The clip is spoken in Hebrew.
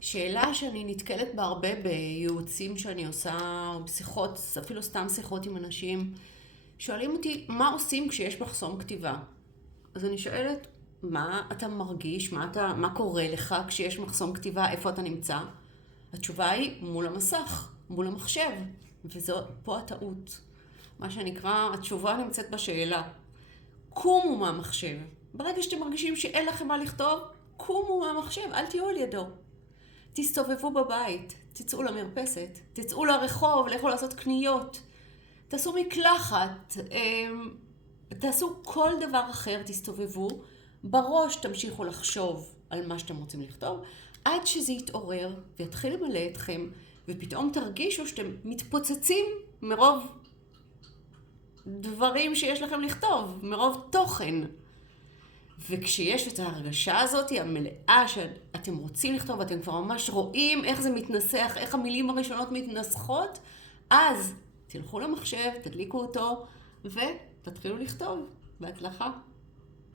שאלה שאני נתקלת בה הרבה בייעוצים שאני עושה, או בשיחות, אפילו סתם שיחות עם אנשים, שואלים אותי, מה עושים כשיש מחסום כתיבה? אז אני שואלת, מה אתה מרגיש, מה קורה לך כשיש מחסום כתיבה, איפה אתה נמצא? התשובה היא מול המסך, מול המחשב, וזו פה הטעות. מה שנקרא, התשובה נמצאת בשאלה. קומו מהמחשב. ברגע שאתם מרגישים שאין לכם מה לכתוב, קומו מהמחשב, אל תהיו על ידו. תסתובבו בבית, תצאו למרפסת, תצאו לרחוב, לכו לעשות קניות, תעשו מקלחת, תעשו כל דבר אחר, תסתובבו, בראש תמשיכו לחשוב על מה שאתם רוצים לכתוב, עד שזה יתעורר ויתחיל למלא אתכם, ופתאום תרגישו שאתם מתפוצצים מרוב דברים שיש לכם לכתוב, מרוב תוכן. וכשיש את ההרגשה הזאת, המלאה שאתם רוצים לכתוב, ואתם כבר ממש רואים איך זה מתנסח, איך המילים הראשונות מתנסחות, אז תלכו למחשב, תדליקו אותו, ותתחילו לכתוב. בהצלחה.